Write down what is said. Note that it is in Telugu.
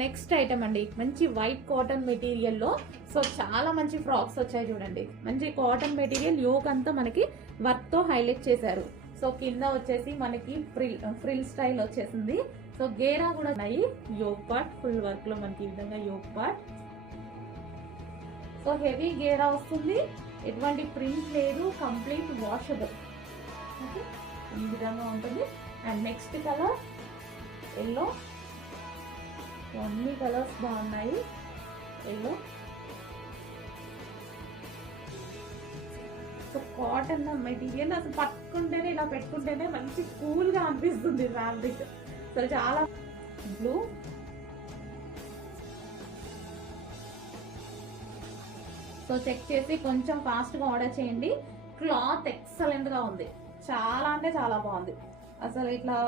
నెక్స్ట్ ఐటమ్ అండి, మంచి వైట్ కాటన్ మెటీరియల్లో. సో చాలా మంచి ఫ్రాక్స్ వచ్చాయి చూడండి. మంచి కాటన్ మెటీరియల్, యోక్ అంతా మనకి వర్క్ తో హైలైట్ చేశారు. సో కింద వచ్చేసి మనకి ఫ్రిల్ స్టైల్ వచ్చేసింది. సో గేరా కూడా ఉన్నాయి. యోక్ పార్ట్ ఫుల్ వర్క్ లో మనకి ఈ విధంగా యోక్ పార్ట్. సో హెవీ గేరా వస్తుంది, ఎటువంటి ప్రింట్ లేదు, కంప్లీట్ వాషబుల్. ఓకే, ఈ విధంగా ఉంటుంది. And next colour yellow. అన్ని కలర్స్ బాగున్నాయి. ఎల్లో, సో కాటన్ మెటీరియల్ అసలు పట్టుకుంటేనే ఇలా పెట్టుకుంటేనే మంచి కూల్ గా అనిపిస్తుంది ఫ్యాబ్రిక్. అసలు చాలా బ్లూ. సో చెక్ చేసి కొంచెం ఫాస్ట్ గా ఆర్డర్ చేయండి. క్లాత్ ఎక్సలెంట్ గా ఉంది, చాలా అంటే చాలా బాగుంది. అసలు ఇట్లా